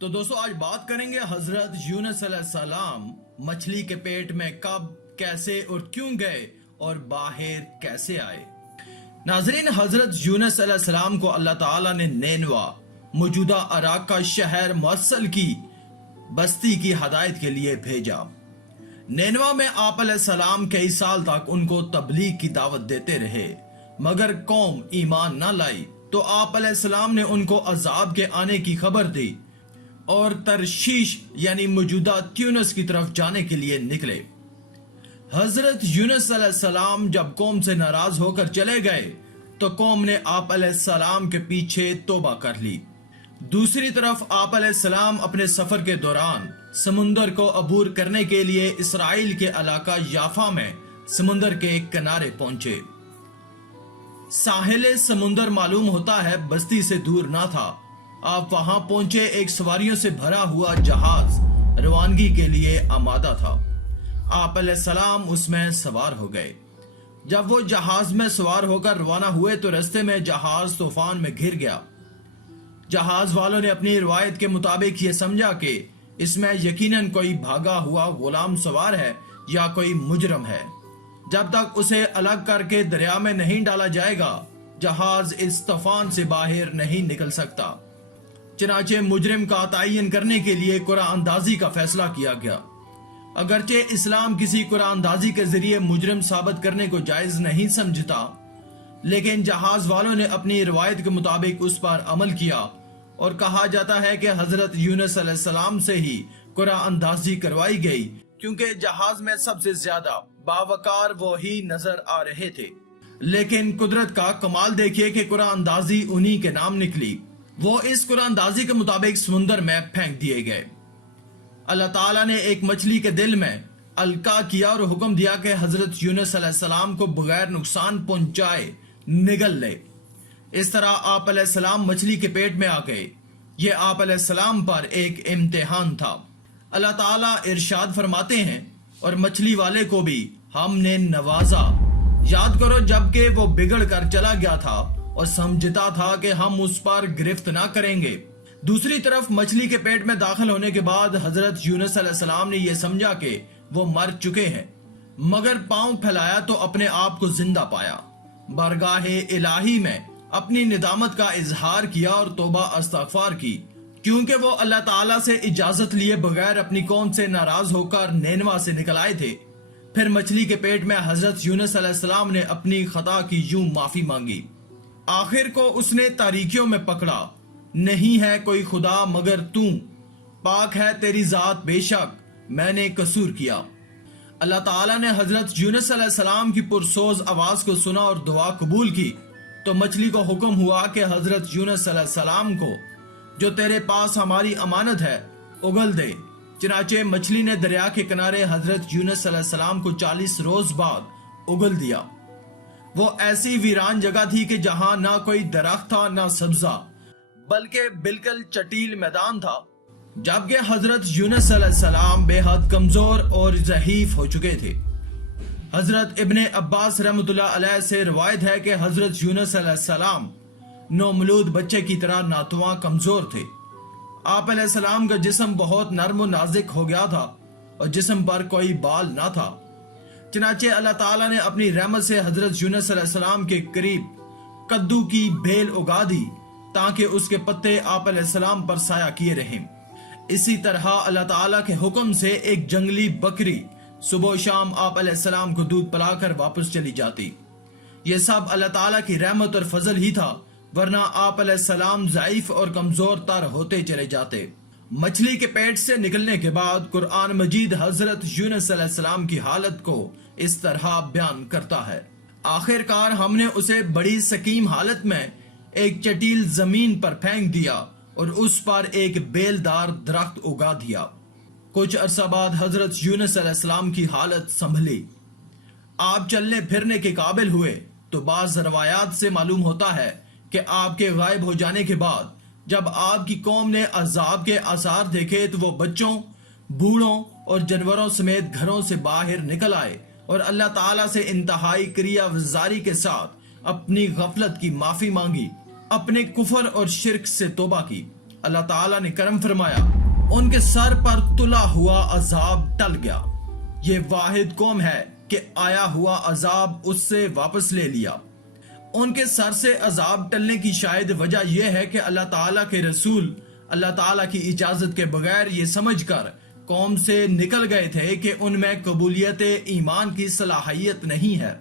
تو دوستو آج بات کریں گے حضرت یونس علیہ السلام مچھلی کے پیٹ میں کب، کیسے اور کیوں گئے اور باہر کیسے آئے۔ ناظرین، حضرت یونس علیہ السلام کو اللہ تعالیٰ نے نینوا، موجودہ عراق کا شہر موصل کی بستی کی ہدایت کے لیے بھیجا۔ نینوا میں آپ علیہ السلام کئی سال تک ان کو تبلیغ کی دعوت دیتے رہے، مگر قوم ایمان نہ لائی تو آپ علیہ السلام نے ان کو عذاب کے آنے کی خبر دی اور ترشیش یعنی موجودہ تیونس کی طرف جانے کے لیے نکلے۔ حضرت یونس علیہ السلام جب قوم سے ناراض ہو کر چلے گئے تو قوم نے آپ علیہ السلام کے پیچھے توبہ کر لی۔ دوسری طرف آپ علیہ السلام اپنے سفر کے دوران سمندر کو عبور کرنے کے لیے اسرائیل کے علاقہ یافا میں سمندر کے کنارے پہنچے۔ ساحل سمندر معلوم ہوتا ہے بستی سے دور نہ تھا۔ آپ وہاں پہنچے، ایک سواریوں سے بھرا ہوا جہاز روانگی کے لیے آمادہ تھا۔ آپ علیہ السلام اس میں سوار ہو گئے۔ جب وہ جہاز میں سوار ہو کر روانہ ہوئے تو رستے میں جہاز طوفان میں گھر گیا۔ جہاز والوں نے اپنی روایت کے مطابق یہ سمجھا کہ اس میں یقیناً کوئی بھاگا ہوا غلام سوار ہے یا کوئی مجرم ہے۔ جب تک اسے الگ کر کے دریا میں نہیں ڈالا جائے گا، جہاز اس طوفان سے باہر نہیں نکل سکتا۔ چنانچہ مجرم کا تعین کرنے کے لیے قرآن اندازی کا فیصلہ کیا گیا۔ اگرچہ اسلام کسی قرآن اندازی کے ذریعے مجرم ثابت کرنے کو جائز نہیں سمجھتا، لیکن جہاز والوں نے اپنی روایت کے مطابق اس پر عمل کیا اور کہا جاتا ہے کہ حضرت یونس علیہ السلام سے ہی قرآن اندازی کروائی گئی، کیونکہ جہاز میں سب سے زیادہ باوقار وہی نظر آ رہے تھے۔ لیکن قدرت کا کمال دیکھیے کہ قرآن اندازی انہی کے نام نکلی۔ وہ اس قرآن اندازی کے مطابق سمندر میں پھینک دیے گئے۔ اللہ تعالیٰ نے ایک مچھلی کے دل میں القاء کیا اور حکم دیا کہ حضرت یونس علیہ السلام کو بغیر نقصان پہنچائے نگل لے۔ اس طرح آپ علیہ السلام مچھلی کے پیٹ میں آ گئے۔ یہ آپ علیہ السلام پر ایک امتحان تھا۔ اللہ تعالیٰ ارشاد فرماتے ہیں، اور مچھلی والے کو بھی ہم نے نوازا۔ یاد کرو جب کہ وہ بگڑ کر چلا گیا تھا اور سمجھتا تھا کہ ہم اس پر گرفت نہ کریں گے۔ دوسری طرف مچھلی کے پیٹ میں داخل ہونے کے بعد حضرت یونس علیہ السلام نے یہ سمجھا کہ وہ مر چکے ہیں، مگر پاؤں پھیلایا تو اپنے آپ کو زندہ پایا۔ بارگاہ الہی میں اپنی ندامت کا اظہار کیا اور توبہ استغفار کی، کیونکہ وہ اللہ تعالیٰ سے اجازت لیے بغیر اپنی قوم سے ناراض ہو کر نینوا سے نکل آئے تھے۔ پھر مچھلی کے پیٹ میں حضرت یونس علیہ السلام نے اپنی خطا کی یوں معافی مانگی۔ آخر کو اس نے تاریکیوں میں پکڑا، نہیں ہے کوئی خدا مگر تو، پاک ہے تیری ذات بے شک میں نے قصور کیا۔ اللہ تعالیٰ نے حضرت یونس علیہ السلام کی پرسوز آواز کو سنا اور دعا قبول کی تو مچھلی کو حکم ہوا کہ حضرت یونس علیہ السلام کو جو تیرے پاس ہماری امانت ہے اگل دے۔ چنانچہ مچھلی نے دریا کے کنارے حضرت یونس علیہ السلام کو 40 روز بعد اگل دیا۔ وہ ایسی ویران جگہ تھی کہ جہاں نہ کوئی درخت تھا نہ سبزہ، بلکہ بالکل چٹیل میدان تھا، جبکہ حضرت یونس علیہ السلام بے حد کمزور اور ضعیف ہو چکے تھے۔ حضرت ابن عباس رحمۃ اللہ علیہ سے روایت ہے کہ حضرت یونس علیہ السلام نومولود بچے کی طرح ناتواں کمزور تھے۔ آپ علیہ السلام کا جسم بہت نرم و نازک ہو گیا تھا اور جسم پر کوئی بال نہ تھا۔ چنانچہ اللہ تعالیٰ نے اپنی رحمت سے حضرت یونس علیہ السلام کے قریب کدو کی بیل اگا دی تاکہ اس کے پتے آپ علیہ السلام پر سایہ کیے رہیں۔ اسی طرح اللہ تعالیٰ کے حکم سے ایک جنگلی بکری صبح و شام آپ علیہ السلام کو دودھ پلا کر واپس چلی جاتی۔ یہ سب اللہ تعالیٰ کی رحمت اور فضل ہی تھا، ورنہ آپ علیہ السلام ضعیف اور کمزور تر ہوتے چلے جاتے۔ مچھلی کے پیٹ سے نکلنے کے بعد قرآن مجید حضرت یونس علیہ السلام کی حالت کو اس طرح بیان کرتا ہے، آخر کار ہم نے اسے بڑی سقیم حالت میں ایک چٹیل زمین پر پھینک دیا اور اس پر ایک بیلدار درخت اگا دیا۔ کچھ عرصہ بعد حضرت یونس علیہ السلام کی حالت سنبھلی، آپ چلنے پھرنے کے قابل ہوئے تو بعض روایات سے معلوم ہوتا ہے کہ آپ کے غائب ہو جانے کے بعد جب آپ کی قوم نے عذاب کے آثار دیکھے تو وہ بچوں، بوڑھوں اور جانوروں سمیت گھروں سے باہر نکل آئے اور اللہ تعالیٰ سے انتہائی کریا وزاری کے ساتھ اپنی غفلت کی معافی مانگی، اپنے کفر اور شرک سے توبہ کی۔ اللہ تعالیٰ نے کرم فرمایا، ان کے سر پر تلا ہوا عذاب ٹل گیا۔ یہ واحد قوم ہے کہ آیا ہوا عذاب اس سے واپس لے لیا۔ ان کے سر سے عذاب ٹلنے کی شاید وجہ یہ ہے کہ اللہ تعالیٰ کے رسول اللہ تعالیٰ کی اجازت کے بغیر یہ سمجھ کر قوم سے نکل گئے تھے کہ ان میں قبولیت ایمان کی صلاحیت نہیں ہے،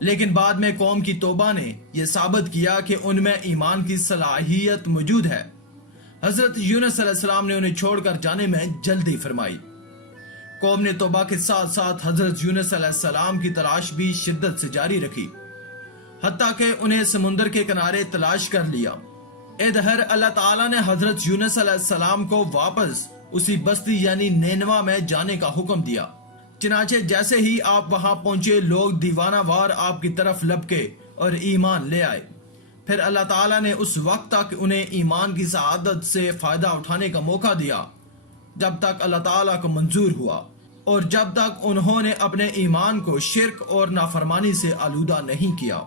لیکن بعد میں قوم کی توبہ نے یہ ثابت کیا کہ ان میں ایمان کی صلاحیت موجود ہے۔ حضرت یونس علیہ السلام نے انہیں چھوڑ کر جانے میں جلدی فرمائی۔ قوم نے توبہ کے ساتھ ساتھ حضرت یونس علیہ السلام کی تلاش بھی شدت سے جاری رکھی، حتیٰ کہ انہیں سمندر کے کنارے تلاش کر لیا۔ ادھر اللہ تعالیٰ نے حضرت یونس علیہ السلام کو واپس اسی بستی یعنی نینوا میں جانے کا حکم دیا۔ چنانچہ جیسے ہی آپ وہاں پہنچے، لوگ دیوانہ وار آپ کی طرف لپکے اور ایمان لے آئے۔ پھر اللہ تعالیٰ نے اس وقت تک انہیں ایمان کی سعادت سے فائدہ اٹھانے کا موقع دیا جب تک اللہ تعالیٰ کو منظور ہوا، اور جب تک انہوں نے اپنے ایمان کو شرک اور نافرمانی سے آلودہ نہیں کیا۔